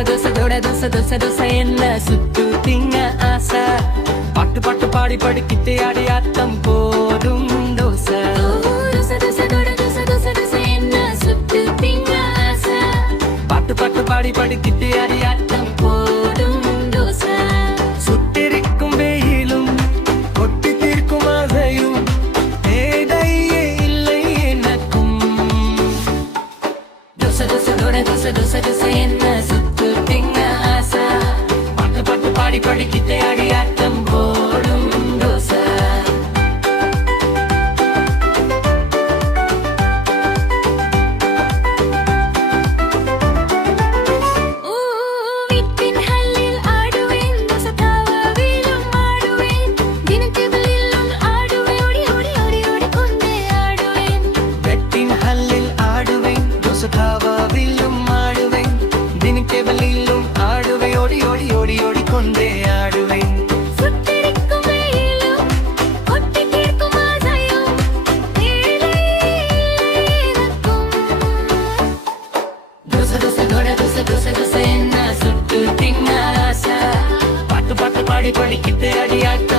தோசை என்ன சுட்டு திங்க ஆசை பாட்டு பாட்டு பாடி படிக்கிட்டு ஆடி ஆட்டம் போடும் தோசை என்ன சுட்டு திங்க ஆசை பாட்டு பாட்டு பாடி படிக்கிட்டு ஆடி ஆட்டம் போடும் தோசை சுட்டிருக்கும் வெயிலும் கொட்டி தீர்க்கும் ஆசையும் ஏதையே இல்லை எனக்கும் தோசை என்ன சுட்டு திங்க ஆசை பாட்டு பாட்டு பாடி படிக்கிட்டு ஆடி ஆட்டம் போடும் தோசை பாட்டு பாட்டு பாடி படிக்கிட்டு அடியாட்டம்